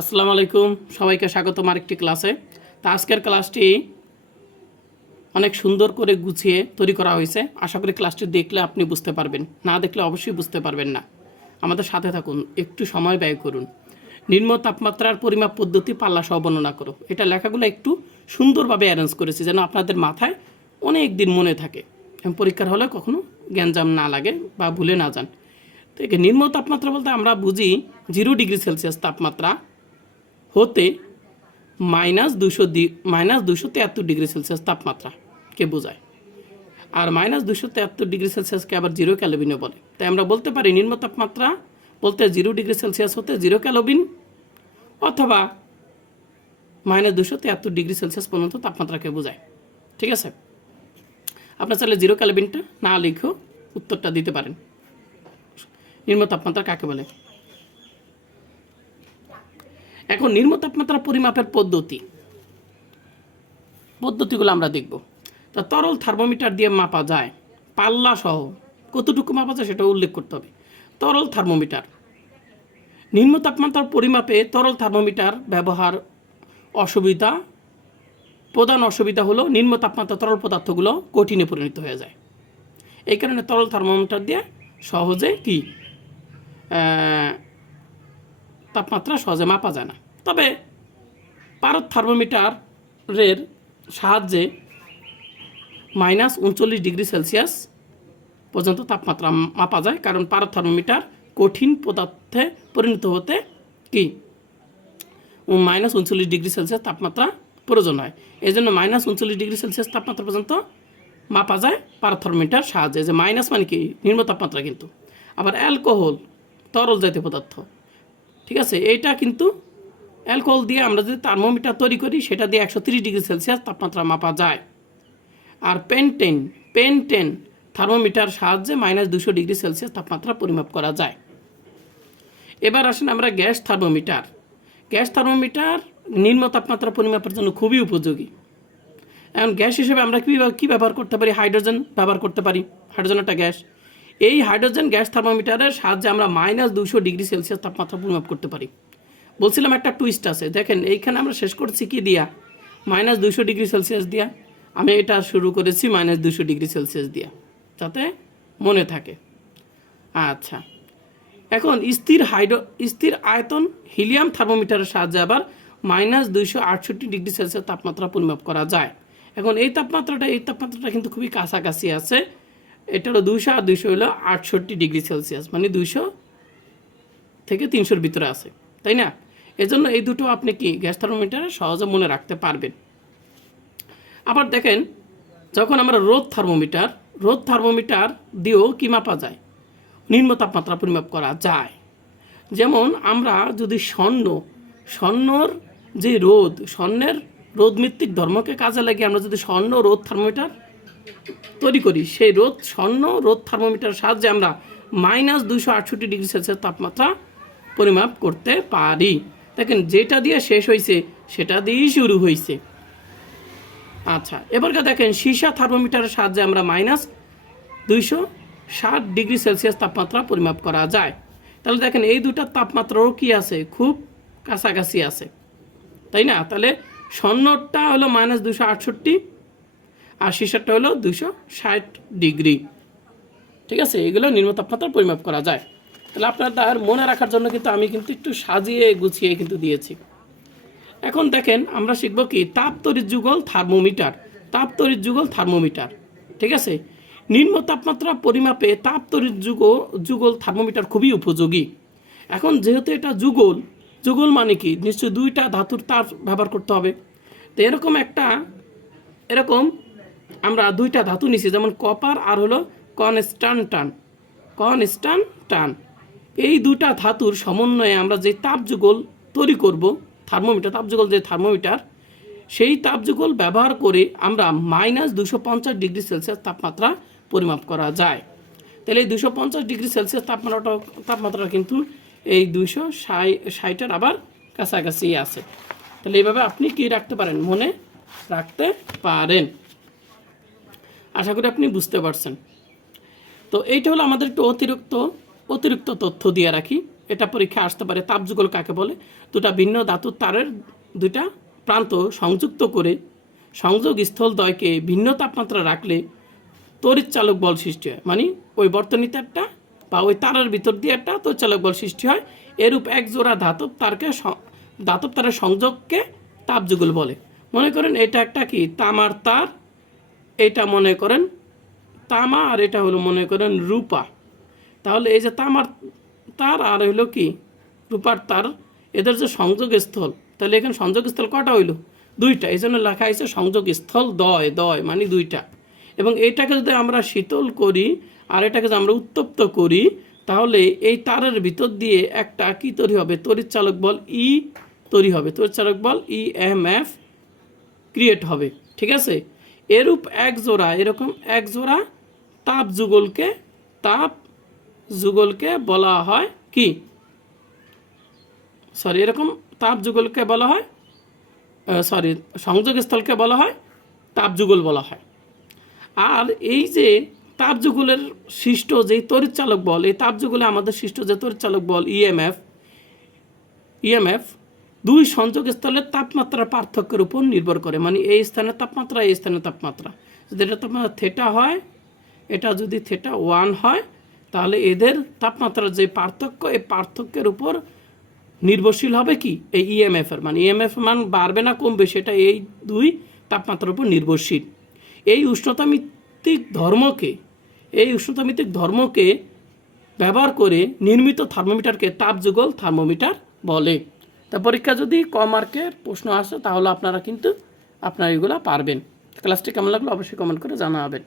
আসসালামু আলাইকুম। সবাইকে স্বাগতম আরেকটি ক্লাসে। তা আজকের ক্লাসটি অনেক সুন্দর করে গুছিয়ে তৈরি করা হয়েছে। আশা করি ক্লাসটি দেখলে আপনি বুঝতে পারবেন। না দেখলে অবশ্যই বুঝতে পারবেন না। আমাদের সাথে থাকুন। একটু সময় ব্যয় করুন। নিম্ন তাপমাত্রার পরিমাপ পদ্ধতি পাল্লা সহ বর্ণনা করো। এটা লেখাগুলো একটু সুন্দরভাবে অ্যারেঞ্জ করেছি যেন আপনাদের মাথায় অনেক দিন মনে থাকে। পরীক্ষার হলে কখনো জ্ঞানজাম না লাগে বা ভুলে না যান। তো একে নিম্ন তাপমাত্রা বলতে আমরা বুঝি জিরো ডিগ্রি সেলসিয়াস তাপমাত্রা। হতে মাইনাস দুশো মাইনাস দুশো তেয়াত্তর ডিগ্রি সেলসিয়াস তাপমাত্রাকে বোঝায়? আর মাইনাস দুশো তেয়াত্তর ডিগ্রি সেলসিয়াসকে আবার জিরো ক্যালোবিনে বলে। তাই আমরা বলতে পারি নিম্ন তাপমাত্রা বলতে জিরো ডিগ্রি সেলসিয়াস হতে জিরো ক্যালোবিন অথবা মাইনাস দুশো তেয়াত্তর ডিগ্রি সেলসিয়াস পর্যন্ত তাপমাত্রাকে বোঝায়। ঠিক আছে? আপনার চাইলে জিরো ক্যালোবিনটা না লিখেও উত্তরটা দিতে পারেন। নিম্ন তাপমাত্রা কাকে বলে? এখন নিম্ন তাপমাত্রা পরিমাপের পদ্ধতি। পদ্ধতিগুলো আমরা দেখব। তা তরল থার্মোমিটার দিয়ে মাপা যায়। পাল্লা সহ কতটুকু মাপা যায় সেটা উল্লেখ করতে হবে। তরল থার্মোমিটার। নিম্ন তাপমাত্রার পরিমাপে তরল থার্মোমিটার ব্যবহার অসুবিধা। প্রধান অসুবিধা হলো নিম্ন তাপমাত্রা তরল পদার্থগুলো কঠিনে পরিণত হয়ে যায়। এই কারণে তরল থার্মোমিটার দিয়ে সহজে কি? তাপমাত্রা সহজে মাপা যায় না। তবে পারদ থার্মোমিটারের সাহায্যে মাইনাস উনচল্লিশ ডিগ্রি সেলসিয়াস পর্যন্ত তাপমাত্রা মাপা যায়, কারণ পারদ থার্মোমিটার কঠিন পদার্থে পরিণত হতে কি? মাইনাস উনচল্লিশ ডিগ্রি সেলসিয়াস তাপমাত্রা প্রয়োজন হয়। এই জন্য মাইনাস উনচল্লিশ ডিগ্রি সেলসিয়াস তাপমাত্রা পর্যন্ত মাপা যায় পারথর্মিটার সাহায্যে। যে মাইনাস মানে কি? নিম্ন তাপমাত্রা কিন্তু। আবার অ্যালকোহল, তরল জাতীয় পদার্থ। ঠিক আছে? এইটা কিন্তু অ্যালকোহল দিয়ে আমরা যদি থার্মোমিটার তৈরি করি, সেটা দিয়ে একশো তিরিশ ডিগ্রি সেলসিয়াস তাপমাত্রা মাপা যায়। আর পেনটেন পেনটেন থার্মোমিটার সাহায্যে মাইনাস দুশো ডিগ্রি সেলসিয়াস তাপমাত্রা পরিমাপ করা যায়। এবার আসেন আমরা গ্যাস থার্মোমিটার। গ্যাস থার্মোমিটার নিম্ন তাপমাত্রা পরিমাপের জন্য খুবই উপযোগী। এখন গ্যাস হিসেবে আমরা কী কী ব্যবহার করতে পারি? হাইড্রোজেন ব্যবহার করতে পারি। হাইড্রোজেন একটা গ্যাস। এই হাইড্রোজেন গ্যাস থার্মোমিটারের সাহায্যে আমরা মাইনাস দুশো ডিগ্রি সেলসিয়াস তাপমাত্রা পরিমাপ করতে পারি। বলছিলাম একটা টুইস্ট আছে। দেখেন, এইখানে আমরা শেষ করছি কি দিয়া? মাইনাস দুশো ডিগ্রি সেলসিয়াস দিয়া। আমি এটা শুরু করেছি মাইনাস দুশো ডিগ্রি সেলসিয়াস দিয়া, যাতে মনে থাকে। আচ্ছা এখন স্থির হাইড্রো, স্থির আয়তন হিলিয়াম থার্মোমিটারের সাহায্যে আবার মাইনাস দুইশো আটষট্টি ডিগ্রি সেলসিয়াস তাপমাত্রা পরিমাপ করা যায়। এখন এই তাপমাত্রাটা এই তাপমাত্রাটা কিন্তু খুবই কাছাকাছি আছে। এটা হলো দুশো আর দুইশো হলো আটষট্টি ডিগ্রি সেলসিয়াস মানে দুইশো থেকে তিনশোর ভিতরে আছে, তাই না? এজন্য এই দুটো আপনি কি গ্যাস থার্মোমিটারে সহজে মনে রাখতে পারবেন। আবার দেখেন, যখন আমরা রোদ থার্মোমিটার রোদ থার্মোমিটার দিয়েও কি মাপা যায়? নিম্ন তাপমাত্রা পরিমাপ করা যায়। যেমন আমরা যদি স্বর্ণ, স্বর্ণর যে রোদ স্বর্ণের রোদমিত্তিক ধর্মকে কাজে লাগিয়ে আমরা যদি স্বর্ণ রোদ থার্মোমিটার তৈরি করি। সেই রোদ, স্বর্ণ রোদ থার্মোমিটার সাহায্যে আমরা মাইনাস দুশো আটষট্টি ডিগ্রি সেলসিয়াস তাপমাত্রা পরিমাপ করতে পারি। দেখেন, যেটা দিয়ে শেষ হয়েছে সেটা দিয়েই শুরু হয়েছে আচ্ছা এবারকে দেখেন, সীসা থার্মোমিটারের সাহায্যে আমরা মাইনাস দুইশো ষাট ডিগ্রি সেলসিয়াস তাপমাত্রা পরিমাপ করা যায়। তাহলে দেখেন, এই দুটার তাপমাত্রাও কি আছে? খুব কাছাকাছি আছে। তাই না? তাহলে স্বর্ণটা হলো মাইনাস দুশো আটষট্টি আর সীসারটা হলো দুশো ষাট ডিগ্রি। ঠিক আছে? এগুলো নিম্ন তাপমাত্রা পরিমাপ করা যায়। তাহলে আপনার মনে রাখার জন্য কিন্তু আমি কিন্তু একটু সাজিয়ে গুছিয়ে কিন্তু দিয়েছি। এখন দেখেন আমরা শিখব কি? তাপ তড়িৎ যুগল থার্মোমিটার। তাপ তড়িৎ যুগল থার্মোমিটার। ঠিক আছে? নিম্ন তাপমাত্রা পরিমাপে তাপ তড়িৎ যুগ, যুগল থার্মোমিটার খুবই উপযোগী। এখন যেহেতু এটা যুগল যুগল মানে কি? নিশ্চয়ই দুইটা ধাতুর তার ব্যবহার করতে হবে। তো এরকম একটা, এরকম আমরা দুইটা ধাতু নিছি, যেমন কপার আর হলো কনস্টান্টান কনস্টান্টান এই দুটা ধাতুর সমন্বয়ে আমরা যে তাপযুগল তৈরি করব, থার্মোমিটার, তাপযুগল যে থার্মোমিটার, সেই তাপযুগল ব্যবহার করে আমরা মাইনাস দুশো পঞ্চাশ ডিগ্রি সেলসিয়াস তাপমাত্রা পরিমাপ করা যায়। তাহলে এই দুশো পঞ্চাশ ডিগ্রি সেলসিয়াস তাপমাত্রাটা তাপমাত্রা কিন্তু এই দুইশো ষাটের আবার কাছাকাছি আছে। তাহলে এইভাবে আপনি কি রাখতে পারেন? মনে রাখতে পারেন। আশা করি আপনি বুঝতে পারছেন। তো এইটা হলো আমাদের একটু অতিরিক্ত অতিরিক্ত তথ্য দিয়ে রাখি। এটা পরীক্ষা আসতে পারে, তাপযুগল কাকে বলে? দুটা ভিন্ন ধাতুর তারের দুইটা প্রান্ত সংযুক্ত করে সংযোগ স্থল দ্বয়কে ভিন্ন তাপমাত্রা রাখলে তড়িৎ চালক বল সৃষ্টি হয়। মানে ওই বর্তনী তারটা বা ওই তারের ভিতর দিয়ে একটা তড়িৎ চালক বল সৃষ্টি হয়। এরূপ এক জোড়া ধাতব তারকে ধাতব তারের সংযোগকে তাপযুগল বলে। মনে করেন এটা একটা কি? তামার তার এটা মনে করেন তামা আর এটা হলো মনে করেন রূপা। তাহলে এই যে তামার তার আর হইল কি? রূপার তার, এদের যে সংযোগ স্থল তাহলে এখানে সংযোগ স্থল কটা হইল? দুইটা। এই জন্য লেখা হয়েছে সংযোগ স্থল দয় দয় মানে দুইটা। এবং এইটাকে যদি আমরা শীতল করি আর এটাকে যদি আমরা উত্তপ্ত করি, তাহলে এই তারের ভিতর দিয়ে একটা কি তৈরি হবে? তড়িৎ চালক বল ই তৈরি হবে। তড়িৎ চালক বল ই এম এফ ক্রিয়েট হবে। ঠিক আছে? এরূপ এক জোড়া, এরকম এক জোড়া তাপ যুগলকে তাপ যুগলকে বলা হয় কি? সরি এরকম তাপ যুগলকে বলা হয় সরি সংযোগ স্থলকে বলা হয়, তাপ যুগল বলা হয়। আর এই যে তাপ যুগলের সৃষ্ট যে তড়িৎচালক বল, এই তাপ যুগলে আমাদের সৃষ্ট যে তড়িৎচালক বল E ইএমএফ ইএমএফ দুই সংযোগ স্থলের তাপমাত্রার পার্থক্যের উপর নির্ভর করে। মানে এই স্থানের তাপমাত্রা, এই স্থানের তাপমাত্রা। যদি এটা তাপমাত্রা থেটা হয়, এটা যদি থেটা ওয়ান হয়, তাহলে এদের তাপমাত্রার যে পার্থক্য, এই পার্থক্যের উপর নির্ভরশীল হবে কি? এই ইএমএফ এর। মানে ইএমএফ মান বাড়বে না, কমবে, সেটা এই দুই তাপমাত্রার উপর নির্ভরশীল। এই উষ্ণতামিত্তিক ধর্মকে, এই উষ্ণতামিত্তিক ধর্মকে ব্যবহার করে নির্মিত থার্মোমিটারকে তাপযুগল থার্মোমিটার বলে। তা পরীক্ষা যদি ক মার্কের প্রশ্ন আসে, তাহলে আপনারা কিন্তু আপনারা এগুলো পারবেন। ক্লাসটি কেমন লাগল অবশ্যই কমেন্ট করে জানাবেন।